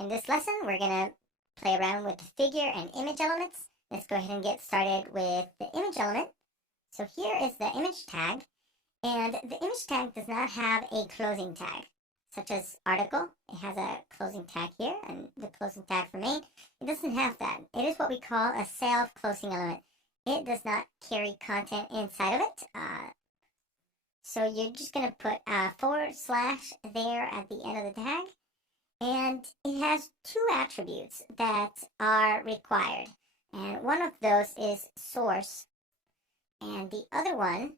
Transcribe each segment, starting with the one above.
In this lesson, we're going to play around with the figure and image elements. Let's go ahead and get started with the image element. So here is the image tag, and the image tag does not have a closing tag, such as article. It has a closing tag here, and the closing tag for main. It doesn't have that. It is what we call a self-closing element. It does not carry content inside of it. So you're just going to put a / there at the end of the tag. And it has two attributes that are required. And one of those is source. And the other one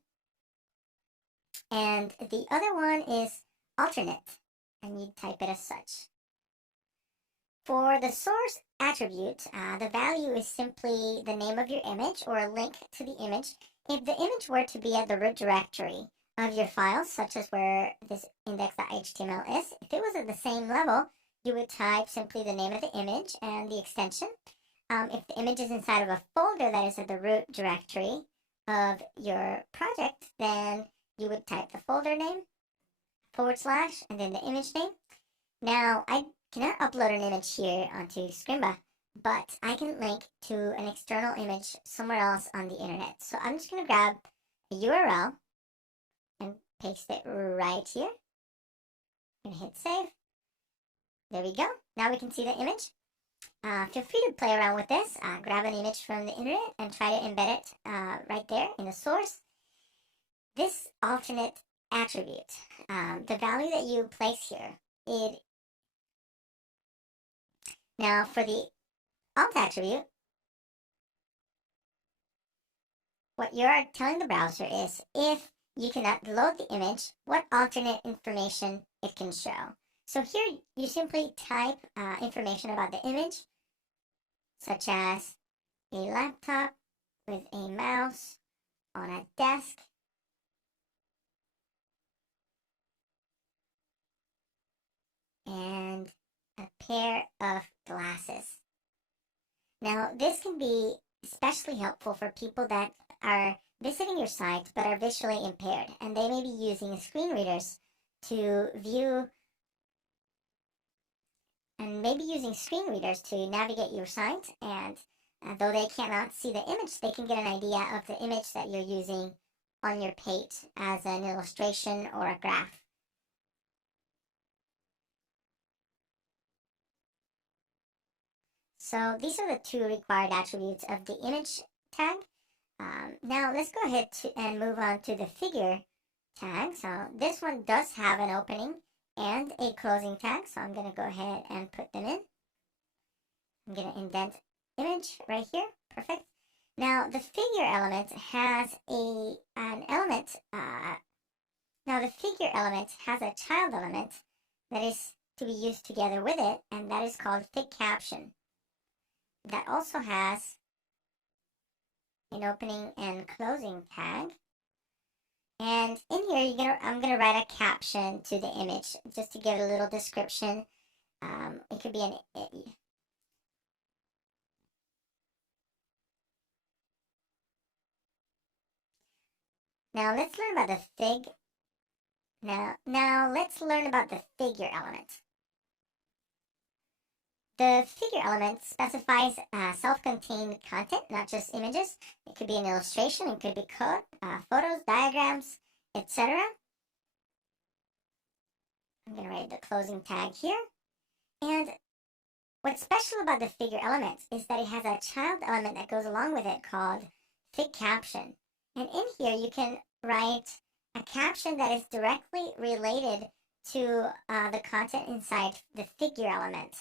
is alternate. And you type it as such. For the source attribute, the value is simply the name of your image or a link to the image. If the image were to be at the root directory of your files, such as where this index.html is, if it was at the same level, you would type simply the name of the image and the extension. If the image is inside of a folder that is at the root directory of your project, then you would type the folder name, / and then the image name. Now, I cannot upload an image here onto Scrimba, but I can link to an external image somewhere else on the internet. So I'm just going to grab a URL and paste it right here. I'm going to hit save. There we go. Now we can see the image. Feel free to play around with this. Grab an image from the internet and try to embed it right there in the source. This alternate attribute, the value that you place here, now for the alt attribute, what you're telling the browser is if you cannot load the image, what alternate information it can show. So here you simply type information about the image, such as a laptop with a mouse on a desk, and a pair of glasses. Now, this can be especially helpful for people that are visiting your site but are visually impaired, and they may be using screen readers to view and maybe using screen readers to navigate your site, and though they cannot see the image, they can get an idea of the image that you're using on your page as an illustration or a graph. So these are the two required attributes of the image tag. Now let's go ahead and move on to the figure tag. So this one does have an opening and a closing tag, so I'm going to go ahead and put them in. I'm going to indent image right here. Perfect. Now the figure element has an element. Now the figure element has a child element that is to be used together with it, and that is called fig caption. That also has an opening and closing tag. And in here, I'm gonna write a caption to the image just to give it a little description. It could be an. Now let's learn about the fig. Now let's learn about the figure element. The figure element specifies self-contained content, not just images. It could be an illustration, it could be code, photos, diagrams, etc. I'm going to write the closing tag here. And what's special about the figure element is that it has a child element that goes along with it called fig caption. And in here you can write a caption that is directly related to the content inside the figure element.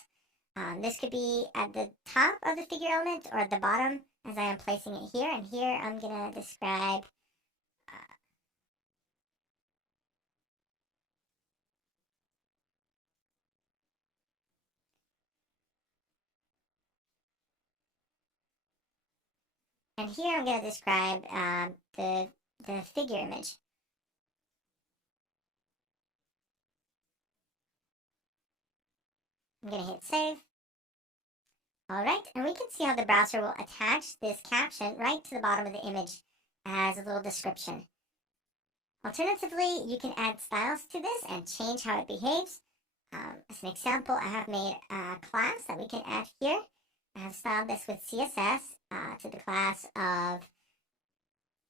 This could be at the top of the figure element or at the bottom as I am placing it here. And here I'm going to describe and here I'm going to describe the figure image. I'm going to hit save. Alright, and we can see how the browser will attach this caption right to the bottom of the image as a little description. Alternatively, you can add styles to this and change how it behaves. As an example, I have made a class that we can add here. I have styled this with CSS to the class of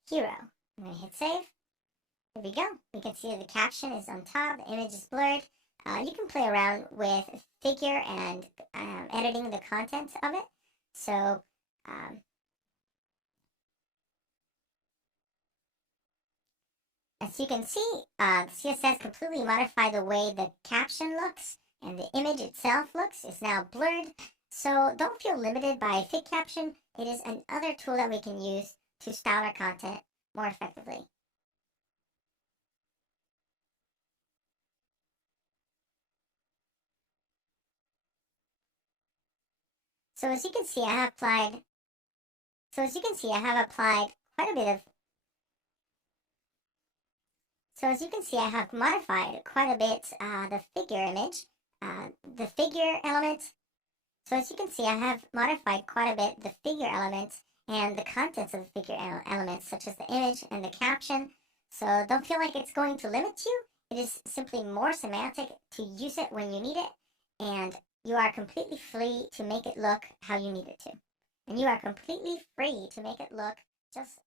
hero. I'm going to hit save. Here we go. We can see the caption is on top, the image is blurred. You can play around with figure and editing the content of it. So, as you can see, CSS completely modified the way the caption looks and the image itself looks. It's now blurred. So don't feel limited by fig caption. It is another tool that we can use to style our content more effectively. So as you can see, I have applied quite a bit of So as you can see, I have modified quite a bit the figure image, the figure element. So as you can see, I have modified quite a bit the figure elements and the contents of the figure elements, such as the image and the caption. So don't feel like it's going to limit you. It is simply more semantic to use it when you need it, and you are completely free to make it look how you need it to. And you are completely free to make it look just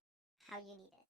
how you need it.